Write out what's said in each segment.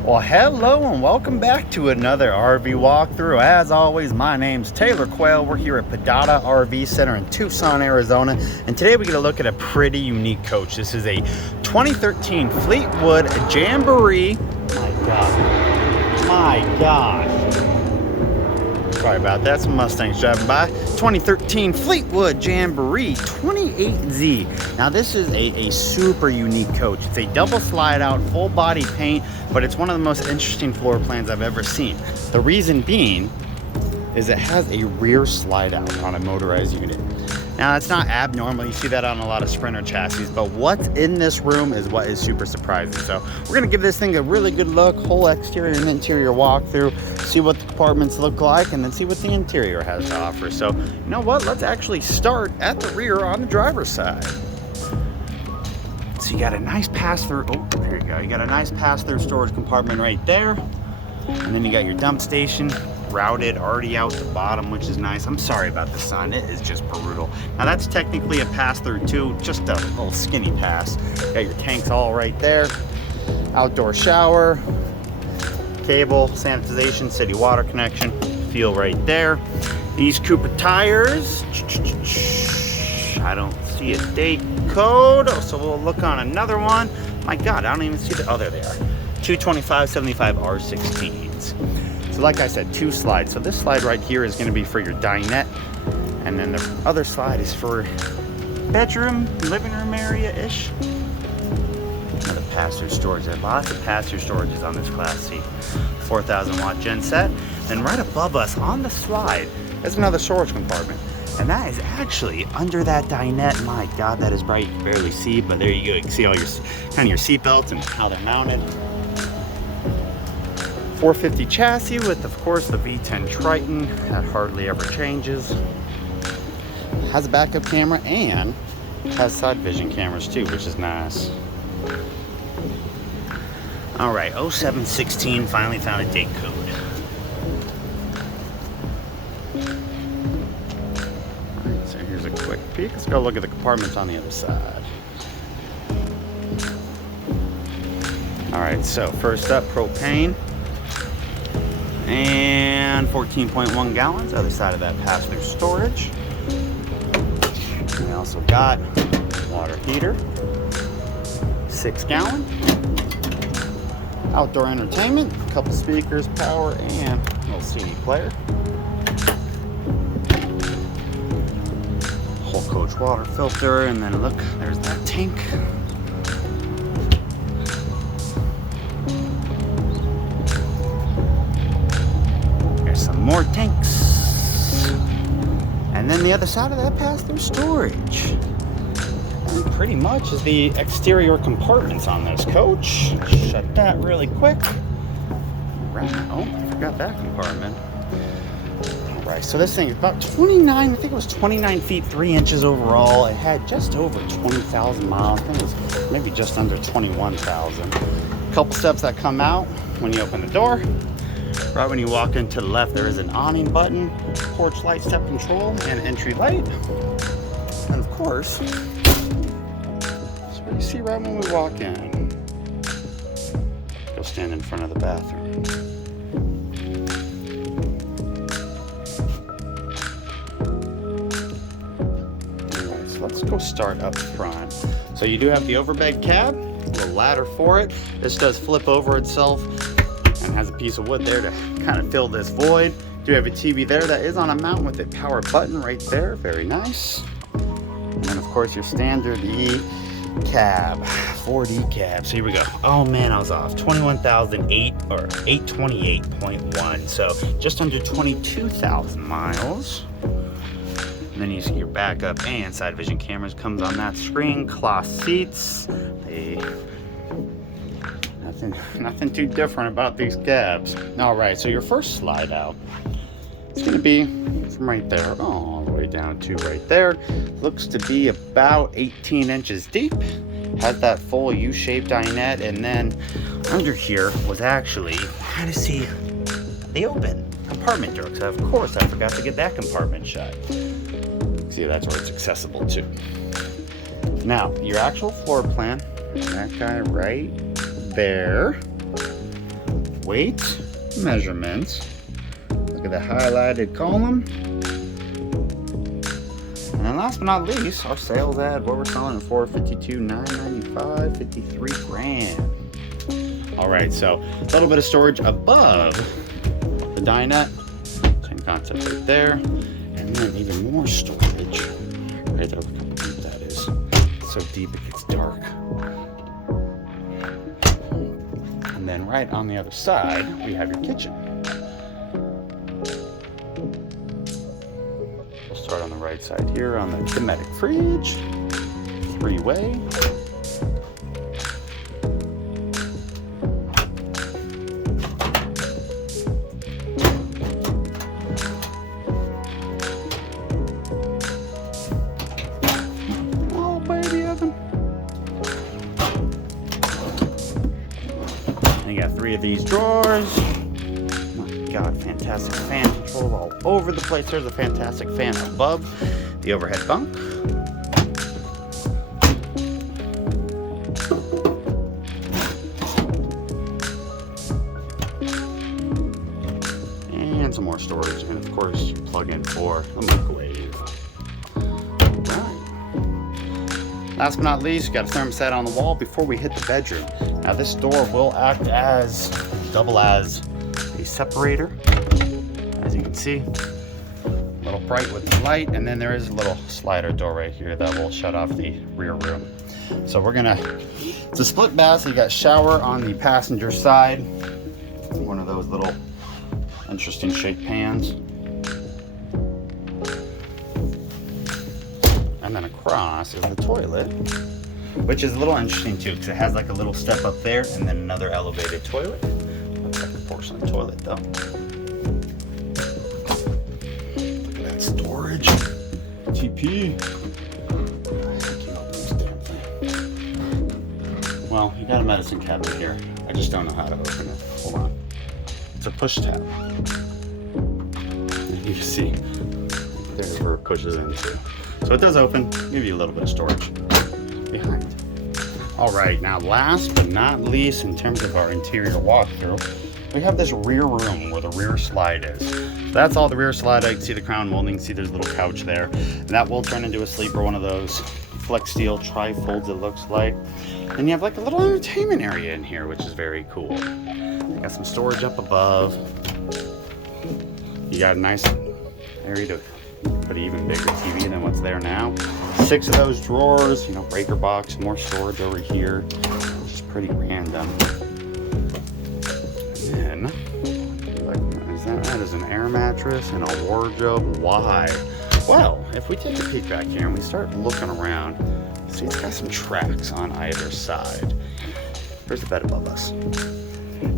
Well, hello and welcome back to another RV walkthrough. As always, my name's Taylor Quayle. We're here at Padada RV Center in Tucson, Arizona, and today we're going to look at a pretty unique coach. This is a 2013 Fleetwood Jamboree. My gosh. Sorry about that, some Mustangs driving by. 2013 Fleetwood Jamboree 28Z. Now this is a super unique coach. It's a double slide out, full body paint, but it's one of the most interesting floor plans I've ever seen. The reason being is it has a rear slide out on a motorized unit. Now it's not abnormal, you see that on a lot of Sprinter chassis, but what's in this room is what is super surprising. So we're gonna give this thing a really good look, whole exterior and interior walkthrough, see what the compartments look like, and then see what the interior has to offer. So you know what, let's actually start at the rear on the driver's side. So you got a nice pass-through, oh, there you go. You got a nice pass-through storage compartment right there. And then you got your dump station routed already out the bottom, which is nice. I'm sorry about the sun, it is just brutal. Now that's technically a pass-through too, just a little skinny pass. You got your tanks all right there. Outdoor shower, cable, sanitization, city water connection, fuel right there. These Cooper tires, I don't see a date code, so we'll look on another one. My God, I don't even see the, oh, there they are. 225/75 R16s. So like I said, two slides. So this slide right here is gonna be for your dinette, and then the other slide is for bedroom, living room area-ish. Another pass-through storage. There are lots of pass-through storages on this Class C. 4,000 watt gen set. Then right above us on the slide is another storage compartment. And that is actually under that dinette. My God, that is bright, you can barely see, but there you go. You can see all your kind of your seat belts and how they're mounted. 450 chassis with, of course, the V10 Triton. That hardly ever changes. Has a backup camera and has side vision cameras too, which is nice. All right, 0716 finally found a date code. All right, so here's a quick peek. Let's go look at the compartments on the other side. All right, so first up, propane. And 14.1 gallons, other side of that pass-through storage. We also got water heater, 6 gallon. Outdoor entertainment, a couple speakers, power, and a little CD player. Whole coach water filter, and then look, there's that tank. More tanks, and then the other side of that pass-through storage, and pretty much is the exterior compartments on this coach. Shut that really quick. Right. Oh, I forgot that compartment. All right, so this thing is about 29, I think it was 29 feet 3 inches overall. It had just over 20,000 miles. I think it was maybe just under 21,000. A couple steps that come out when you open the door. Right when you walk into the left, there is an awning button, porch light step control, and entry light. And of course, that's what you see right when we walk in. Go stand in front of the bathroom. Alright, so let's go start up front. So you do have the overbed cab, a little ladder for it. This does flip over itself. And has a piece of wood there to kind of fill this void. Do have a TV there that is on a mount with a power button right there. Very nice. And then of course your standard cab, 4D cab. So here we go. Oh man, I was off. 21,008 or 828.1. So just under 22,000 miles. And then you see your backup and side vision cameras comes on that screen. Cloth seats. Nothing too different about these cabs. All right, so your first slide out, it's gonna be from right there all the way down to right there. Looks to be about 18 inches deep. Has that full U-shaped dinette, and then under here was actually, how to see the open compartment door. So of course I forgot to get that compartment shut. See, that's where it's accessible to. Now, your actual floor plan, that guy right there. weight, measurements. Look at the highlighted column. And then last but not least, our sales ad, what we're selling it for, $52,995, 53 grand. All right, so a little bit of storage above the dinette. Same concept right there. And then even more storage right there. Look how deep that is. It's so deep it gets dark. And then right on the other side, we have your kitchen. We'll start on the right side here on the Dometic fridge. 3-way. You got 3 of these drawers. My God, fantastic fan control all over the place. There's a fantastic fan above the overhead bunk. And some more storage. And of course, you plug in for a microwave. Last but not least, you got a thermostat on the wall before we hit the bedroom. Now this door will act as, double as a separator. As you can see, a little bright with the light, and then there is a little slider door right here that will shut off the rear room. So we're gonna, it's a split bath, so you got shower on the passenger side. One of those little interesting shaped pans. And then across is the toilet, which is a little interesting too, because it has like a little step up there and then another elevated toilet. Looks like a porcelain toilet though. Look at that storage. TP. I can't open this damn thing. Well, you got a medicine cabinet here. I just don't know how to open it. Hold on. It's a push tab. You can see there's where it pushes into. So it does open, give you a little bit of storage behind. All right, now last but not least, in terms of our interior walkthrough, we have this rear room where the rear slide is. So that's all the rear slide. I can see the crown molding, see there's a little couch there. And that will turn into a sleeper, one of those flex steel tri-folds it looks like. And you have like a little entertainment area in here, which is very cool. You got some storage up above. You got a nice area to put an even bigger TV than what's there now. 6 of those drawers, you know, breaker box, more storage over here, which is pretty random. And then, that is an air mattress and a wardrobe. Why? Well, if we take a peek back here and we start looking around, see it's got some tracks on either side. There's the bed above us.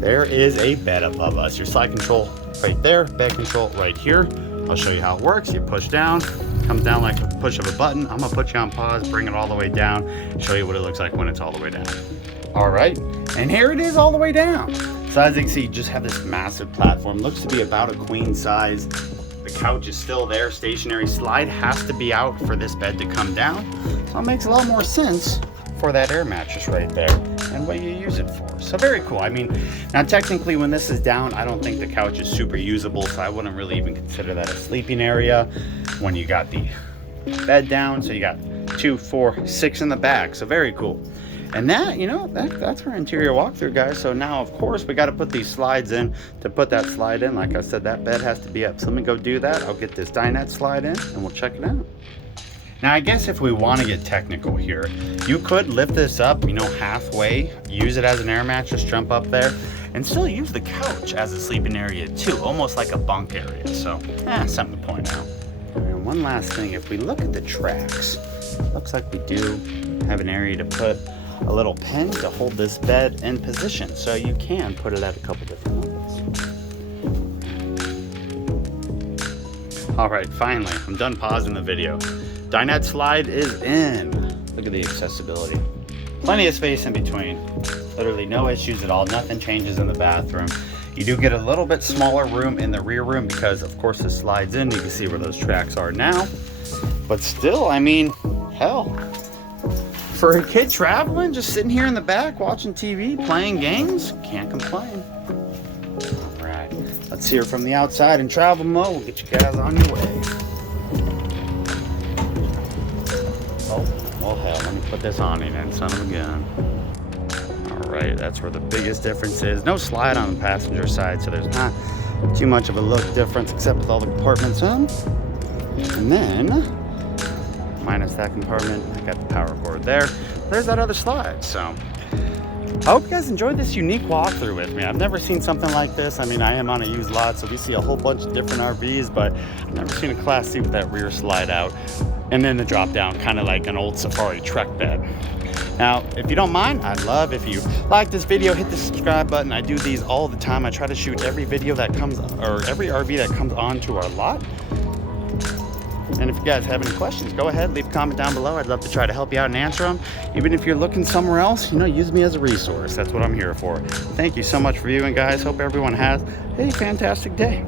There is a bed above us. Your slide control right there, bed control right here. I'll show you how it works. You push down, comes down like a push of a button. I'm gonna put you on pause, bring it all the way down, show you what it looks like when it's all the way down. All right, and here it is all the way down. So as you can see, you just have this massive platform. Looks to be about a queen size. The couch is still there, stationary. Slide has to be out for this bed to come down. So it makes a lot more sense for that air mattress right there and what you use it for. So very cool. I mean, now technically when this is down, I don't think the couch is super usable, so I wouldn't really even consider that a sleeping area when you got the bed down. So you got 2, 4, 6 in the back. So very cool. And that, you know, that's our interior walkthrough, guys. So now, of course, we got to put these slides in. To put that slide in, like I said, that bed has to be up. So let me go do that. I'll get this dinette slide in and we'll check it out. Now, I guess if we want to get technical here, you could lift this up, you know, halfway, use it as an air mattress, jump up there, and still use the couch as a sleeping area too, almost like a bunk area. So, something to point out. And one last thing, if we look at the tracks, looks like we do have an area to put a little pin to hold this bed in position. So you can put it at a couple different levels. All right, finally, I'm done pausing the video. Dinette slide is in. Look at the accessibility. Plenty of space in between. Literally no issues at all. Nothing changes in the bathroom. You do get a little bit smaller room in the rear room because of course this slides in. You can see where those tracks are now. But still, I mean, hell, for a kid traveling, just sitting here in the back watching TV, playing games, can't complain. Let's hear from the outside in travel mode. We'll get you guys on your way. Oh, well hell, let me put this awning in, son of a gun. All right, that's where the biggest difference is. No slide on the passenger side, so there's not too much of a look difference except with all the compartments in. And then, minus that compartment, I got the power cord there. There's that other slide, so. I hope you guys enjoyed this unique walkthrough with me. I've never seen something like this. I mean, I am on a used lot, so we see a whole bunch of different RVs, but I've never seen a Class C with that rear slide out. And then the drop down, kind of like an old Safari Trek bed. Now, if you don't mind, I'd love if you like this video, hit the subscribe button. I do these all the time. I try to shoot every video that comes, or every RV that comes onto our lot. And if you guys have any questions, go ahead, leave a comment down below. I'd love to try to help you out and answer them. Even if you're looking somewhere else, you know, use me as a resource. That's what I'm here for. Thank you so much for viewing, guys. Hope everyone has a fantastic day.